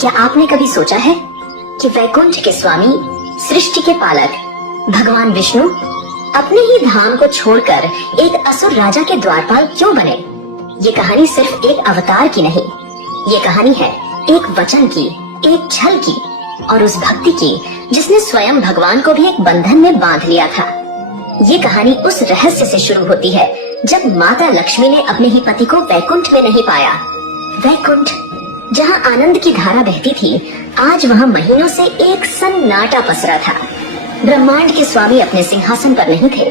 क्या आपने कभी सोचा है कि वैकुंठ के स्वामी, सृष्टि के पालक भगवान विष्णु अपने ही धाम को छोड़कर एक असुर राजा के द्वारपाल क्यों बने? ये कहानी सिर्फ एक अवतार की नहीं, ये कहानी है एक वचन की, एक छल की और उस भक्ति की जिसने स्वयं भगवान को भी एक बंधन में बांध लिया था। ये कहानी उस रहस्य से शुरू होती है जब माता लक्ष्मी ने अपने ही पति को वैकुंठ में नहीं पाया। वैकुंठ जहाँ आनंद की धारा बहती थी, आज वहाँ महीनों से एक सन्नाटा पसरा था। ब्रह्मांड के स्वामी अपने सिंहासन पर नहीं थे।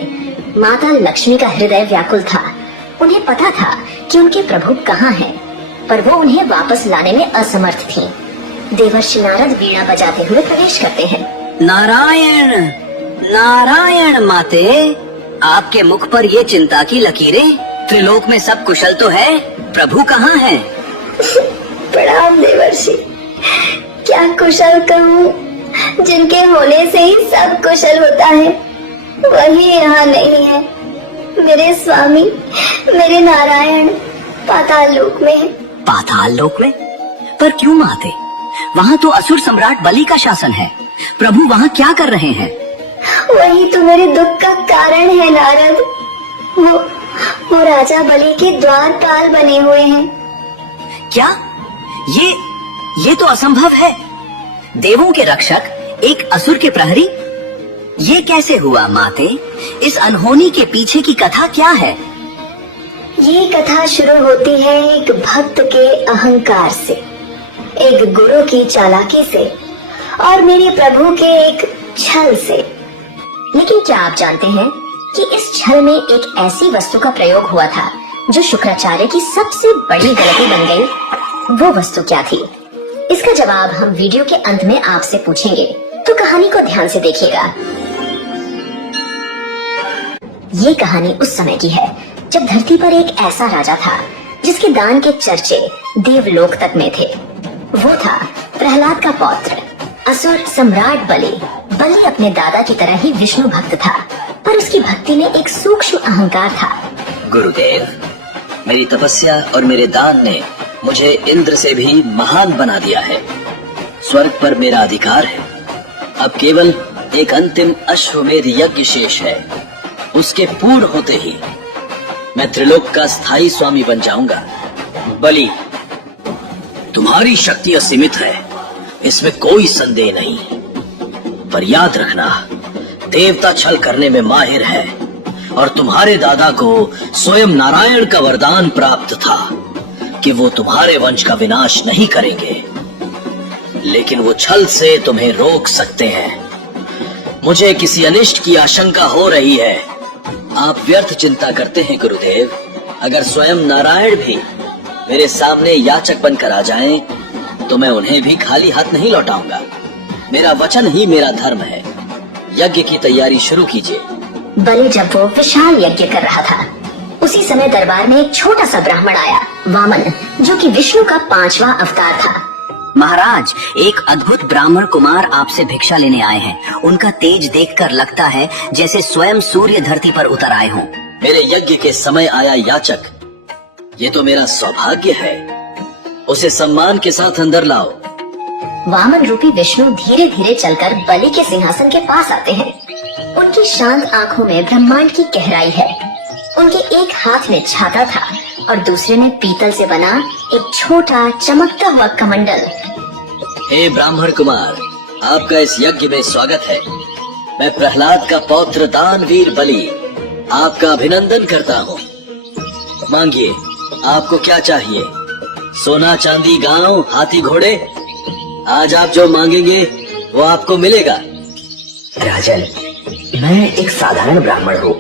माता लक्ष्मी का हृदय व्याकुल था। उन्हें पता था कि उनके प्रभु कहाँ हैं, पर वो उन्हें वापस लाने में असमर्थ थी। देवर्षि नारद वीणा बजाते हुए प्रवेश करते हैं। नारायण नारायण माते, आपके मुख पर ये चिंता की लकीरें। त्रिलोक में सब कुशल तो है, प्रभु कहाँ हैं? प्रणाम देवर्षि। क्या कुशल कहूँ, जिनके होने से ही सब कुशल होता है वही यहाँ नहीं है। मेरे स्वामी, मेरे नारायण पाताल लोक में है। पाताल लोक में? पर क्यों माते? वहाँ तो असुर सम्राट बलि का शासन है। प्रभु वहाँ क्या कर रहे हैं? वही तो मेरे दुख का कारण है नारद। वो राजा बलि के द्वारपाल बने हुए हैं। क्या? ये तो असंभव है। देवों के रक्षक एक असुर के प्रहरी? ये कैसे हुआ माते? इस अनहोनी के पीछे की कथा क्या है? ये कथा शुरू होती है एक भक्त के अहंकार से, एक गुरु की चालाकी से और मेरे प्रभु के एक छल से। लेकिन क्या आप जानते हैं कि इस छल में एक ऐसी वस्तु का प्रयोग हुआ था जो शुक्राचार्य की सबसे बड़ी गलती बन गई? वो वस्तु क्या थी? इसका जवाब हम वीडियो के अंत में आपसे पूछेंगे, तो कहानी को ध्यान से देखिएगा। ये कहानी उस समय की है जब धरती पर एक ऐसा राजा था जिसके दान के चर्चे देवलोक तक में थे। वो था प्रहलाद का पौत्र, असुर सम्राट बलि। बलि अपने दादा की तरह ही विष्णु भक्त था, पर उसकी भक्ति में एक सूक्ष्म अहंकार था। गुरुदेव, मेरी तपस्या और मेरे दान ने मुझे इंद्र से भी महान बना दिया है। स्वर्ग पर मेरा अधिकार है। अब केवल एक अंतिम अश्वमेध यज्ञ शेष है। उसके पूर्ण होते ही मैं त्रिलोक का स्थायी स्वामी बन जाऊंगा। बलि, तुम्हारी शक्ति असीमित है, इसमें कोई संदेह नहीं, पर याद रखना, देवता छल करने में माहिर है और तुम्हारे दादा को स्वयं नारायण का वरदान प्राप्त था कि वो तुम्हारे वंश का विनाश नहीं करेंगे, लेकिन वो छल से तुम्हें रोक सकते हैं। मुझे किसी अनिष्ट की आशंका हो रही है। आप व्यर्थ चिंता करते हैं गुरुदेव। अगर स्वयं नारायण भी मेरे सामने याचक बनकर आ जाएं, तो मैं उन्हें भी खाली हाथ नहीं लौटाऊंगा। मेरा वचन ही मेरा धर्म है। यज्ञ की तैयारी शुरू कीजिए। बलि जब वो विशाल यज्ञ कर रहा था, उसी समय दरबार में एक छोटा सा ब्राह्मण आया, वामन, जो कि विष्णु का 5वां अवतार था। महाराज, एक अद्भुत ब्राह्मण कुमार आपसे भिक्षा लेने आए हैं। उनका तेज देखकर लगता है जैसे स्वयं सूर्य धरती पर उतर आए हों। मेरे यज्ञ के समय आया याचक, ये तो मेरा सौभाग्य है। उसे सम्मान के साथ अंदर लाओ। वामन रूपी विष्णु धीरे धीरे चलकर बलि के सिंहासन के पास आते हैं। उनकी शांत आंखों में ब्रह्मांड की गहराई है। उनके एक हाथ में छाता था और दूसरे में पीतल से बना एक छोटा चमकता हुआ कमंडल। हे ब्राह्मण कुमार, आपका इस यज्ञ में स्वागत है। मैं प्रहलाद का पौत्र दानवीर बलि आपका अभिनंदन करता हूँ। मांगिए, आपको क्या चाहिए? सोना, चांदी, गांव, हाथी, घोड़े? आज आप जो मांगेंगे वो आपको मिलेगा। राजन, मैं एक साधारण ब्राह्मण हूँ।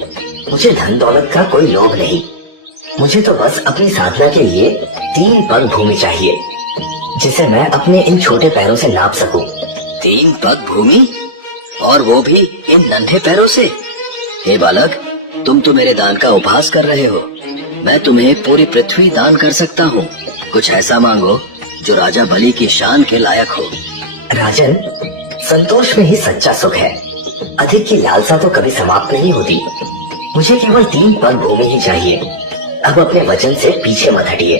मुझे धन दौलत का कोई लोभ नहीं। मुझे तो बस अपनी साधना के लिए 3 पग भूमि चाहिए, जिसे मैं अपने इन छोटे पैरों से नाप सकूं। 3 पग भूमि? और वो भी इन नन्हे पैरों से? हे बालक, तुम तो मेरे दान का उपहास कर रहे हो। मैं तुम्हें पूरी पृथ्वी दान कर सकता हूँ। कुछ ऐसा मांगो जो राजा बलि की शान के लायक हो। राजन, संतोष में ही सच्चा सुख है। अधिक की लालसा तो कभी समाप्त नहीं होती। मुझे केवल 3 पग भूमि ही चाहिए। अब अपने वचन से पीछे मत हटिए।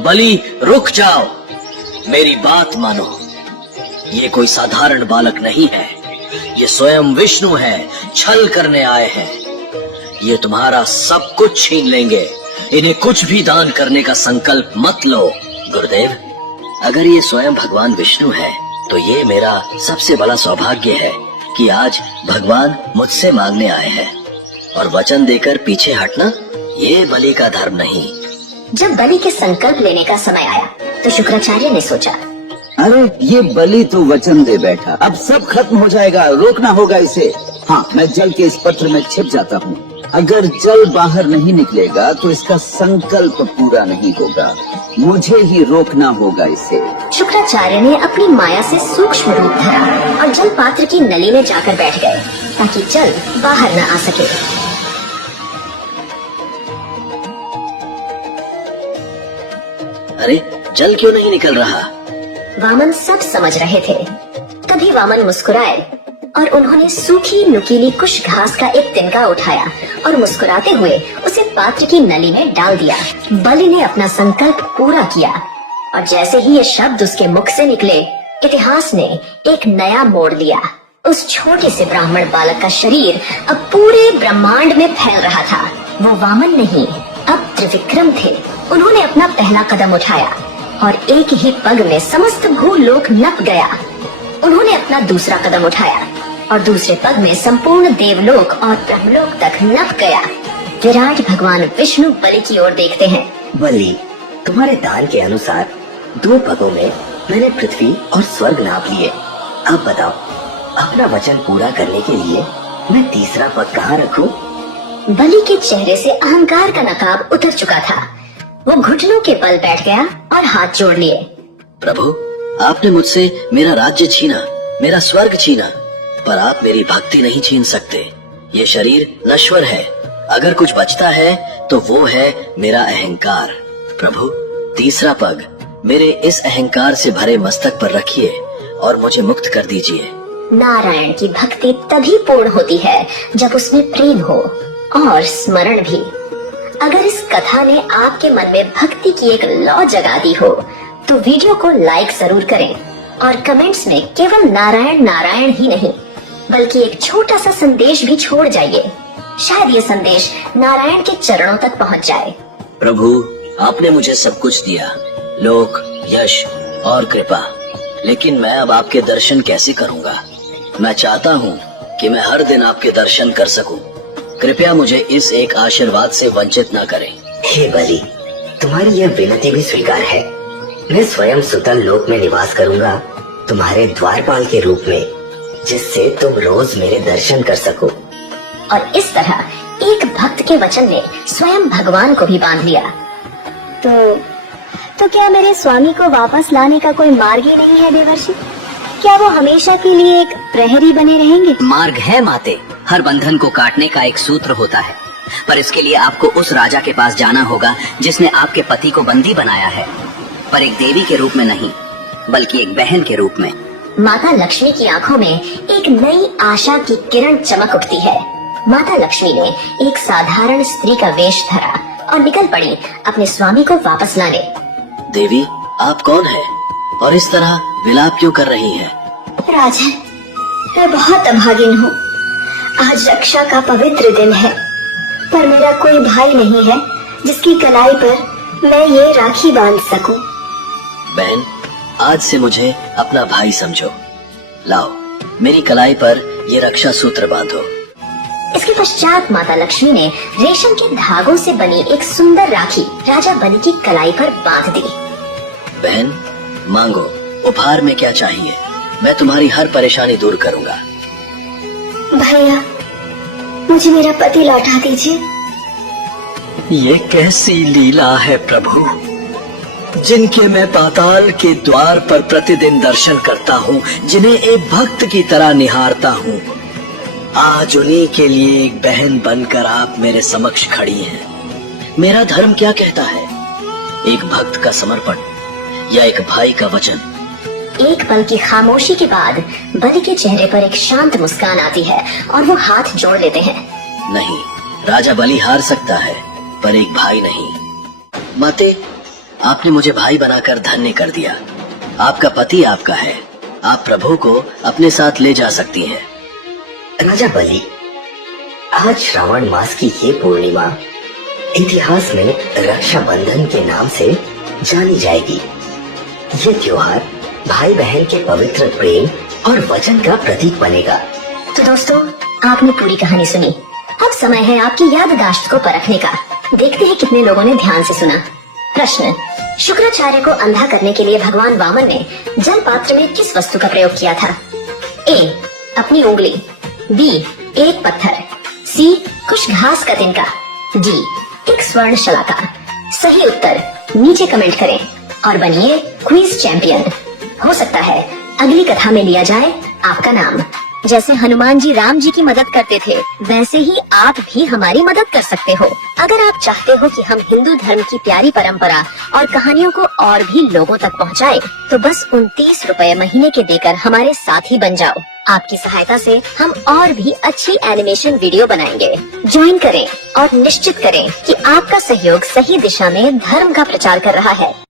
बलि, रुक जाओ। मेरी बात मानो, ये कोई साधारण बालक नहीं है, ये स्वयं विष्णु है, छल करने आए हैं। ये तुम्हारा सब कुछ छीन लेंगे, इन्हें कुछ भी दान करने का संकल्प मत लो। गुरुदेव, अगर ये स्वयं भगवान विष्णु है तो ये मेरा सबसे बड़ा सौभाग्य है कि आज भगवान मुझसे मांगने आए हैं, और वचन देकर पीछे हटना ये बलि का धर्म नहीं। जब बलि के संकल्प लेने का समय आया तो शुक्राचार्य ने सोचा, अरे ये बलि तो वचन दे बैठा, अब सब खत्म हो जाएगा, रोकना होगा इसे। हाँ, मैं जल के इस पत्र में छिप जाता हूँ। अगर जल बाहर नहीं निकलेगा तो इसका संकल्प पूरा नहीं होगा, मुझे ही रोकना होगा इसे। शुक्राचार्य ने अपनी माया से सूक्ष्म रूप धरा और जल पात्र की नली में जाकर बैठ गए ताकि जल बाहर न आ सके। अरे जल क्यों नहीं निकल रहा? वामन सब समझ रहे थे। तभी वामन मुस्कुराए और उन्होंने सूखी नुकीली कुश घास का एक तिनका उठाया और मुस्कुराते हुए उसे पात्र की नली में डाल दिया। बलि ने अपना संकल्प पूरा किया और जैसे ही ये शब्द उसके मुख से निकले, इतिहास ने एक नया मोड़ लिया। उस छोटे से ब्राह्मण बालक का शरीर अब पूरे ब्रह्मांड में फैल रहा था। वो वामन नहीं, अब त्रिविक्रम थे। उन्होंने अपना पहला कदम उठाया और एक ही पग में समस्त भूलोक नप गया। उन्होंने अपना दूसरा कदम उठाया और दूसरे पग में संपूर्ण देवलोक और ब्रह्मलोक तक नप गया। विराट भगवान विष्णु बलि की ओर देखते हैं। बलि, तुम्हारे दान के अनुसार 2 पगों में मैंने पृथ्वी और स्वर्ग नाप लिए। अब बताओ, अपना वचन पूरा करने के लिए मैं तीसरा पग कहाँ रखूं? बलि के चेहरे से अहंकार का नकाब उतर चुका था। वो घुटनों के बल बैठ गया और हाथ जोड़ लिए। प्रभु, आपने मुझसे मेरा राज्य छीना, मेरा स्वर्ग छीना, पर आप मेरी भक्ति नहीं छीन सकते। ये शरीर नश्वर है, अगर कुछ बचता है तो वो है मेरा अहंकार। प्रभु, तीसरा पग मेरे इस अहंकार से भरे मस्तक पर रखिए और मुझे मुक्त कर दीजिए। नारायण की भक्ति तभी पूर्ण होती है जब उसमें प्रेम हो और स्मरण भी। अगर इस कथा ने आपके मन में भक्ति की एक लौ जगा दी हो तो वीडियो को लाइक जरूर करें और कमेंट्स में केवल नारायण नारायण ही नहीं बल्कि एक छोटा सा संदेश भी छोड़ जाइए। शायद ये संदेश नारायण के चरणों तक पहुंच जाए। प्रभु, आपने मुझे सब कुछ दिया, लोक, यश और कृपा, लेकिन मैं अब आपके दर्शन कैसे करूंगा? मैं चाहता हूँ कि मैं हर दिन आपके दर्शन कर सकूं। कृपया मुझे इस एक आशीर्वाद से वंचित न करें। हे बलि, तुम्हारी यह विनती भी स्वीकार है। मैं स्वयं सुतल लोक में निवास करूंगा, तुम्हारे द्वारपाल के रूप में, जिससे तुम रोज मेरे दर्शन कर सको। और इस तरह एक भक्त के वचन ने स्वयं भगवान को भी बांध लिया। तो क्या मेरे स्वामी को वापस लाने का कोई मार्ग ही नहीं है देवर्षि? क्या वो हमेशा के लिए एक प्रहरी बने रहेंगे? मार्ग है माते, हर बंधन को काटने का एक सूत्र होता है, पर इसके लिए आपको उस राजा के पास जाना होगा जिसने आपके पति को बंदी बनाया है, पर एक देवी के रूप में नहीं बल्कि एक बहन के रूप में। माता लक्ष्मी की आंखों में एक नई आशा की किरण चमक उठती है। माता लक्ष्मी ने एक साधारण स्त्री का वेश धरा और निकल पड़ी अपने स्वामी को वापस लाने। देवी, आप कौन है और इस तरह विलाप क्यों कर रही हैं? राजन, मैं बहुत अभागिन हूँ। आज रक्षा का पवित्र दिन है, पर मेरा कोई भाई नहीं है जिसकी कलाई पर मैं ये राखी बांध सकूं। बहन, आज से मुझे अपना भाई समझो। लाओ, मेरी कलाई पर ये रक्षा सूत्र बांधो। इसके पश्चात माता लक्ष्मी ने रेशम के धागों से बनी एक सुंदर राखी राजा बलि की कलाई पर बांध दी। बहन, मांगो, उपहार में क्या चाहिए? मैं तुम्हारी हर परेशानी दूर करूंगा। भैया, मुझे मेरा पति लौटा दीजिए। ये कैसी लीला है प्रभु, जिनके मैं पाताल के द्वार पर प्रतिदिन दर्शन करता हूँ, जिन्हें एक भक्त की तरह निहारता हूँ। आज उन्हीं के लिए एक बहन बनकर आप मेरे समक्ष खड़ी हैं। मेरा धर्म क्या कहता है? एक भक्त का समर्पण या एक भाई का वचन? एक पल की खामोशी के बाद बलि के चेहरे पर एक शांत मुस्कान आती है और वो हाथ जोड़ लेते हैं। नहीं, राजा बलि हार सकता है, पर एक भाई नहीं। माते, आपने मुझे भाई बनाकर धन्य कर दिया। आपका पति आपका है, आप प्रभु को अपने साथ ले जा सकती हैं। राजा बलि, आज श्रावण मास की ये पूर्णिमा इतिहास में रक्षाबंधन के नाम से जानी जाएगी। ये त्योहार भाई बहन के पवित्र प्रेम और वचन का प्रतीक बनेगा। तो दोस्तों, आपने पूरी कहानी सुनी। अब समय है आपकी याददाश्त को परखने का। देखते हैं कितने लोगों ने ध्यान से सुना। प्रश्न, शुक्राचार्य को अंधा करने के लिए भगवान वामन ने जल पात्र में किस वस्तु का प्रयोग किया था? ए, अपनी उंगली, बी, एक पत्थर, सी, कुछ घास का तिनका, डी, एक स्वर्ण शलाका। सही उत्तर नीचे कमेंट करें और बनिए क्विज चैंपियन। हो सकता है अगली कथा में लिया जाए आपका नाम। जैसे हनुमान जी राम जी की मदद करते थे, वैसे ही आप भी हमारी मदद कर सकते हो। अगर आप चाहते हो कि हम हिंदू धर्म की प्यारी परंपरा और कहानियों को और भी लोगों तक पहुंचाएं, तो बस 29 रुपए महीने के देकर हमारे साथी बन जाओ। आपकी सहायता से हम और भी अच्छी एनिमेशन वीडियो बनाएंगे। ज्वाइन करें और निश्चित करें कि आपका सहयोग सही दिशा में धर्म का प्रचार कर रहा है।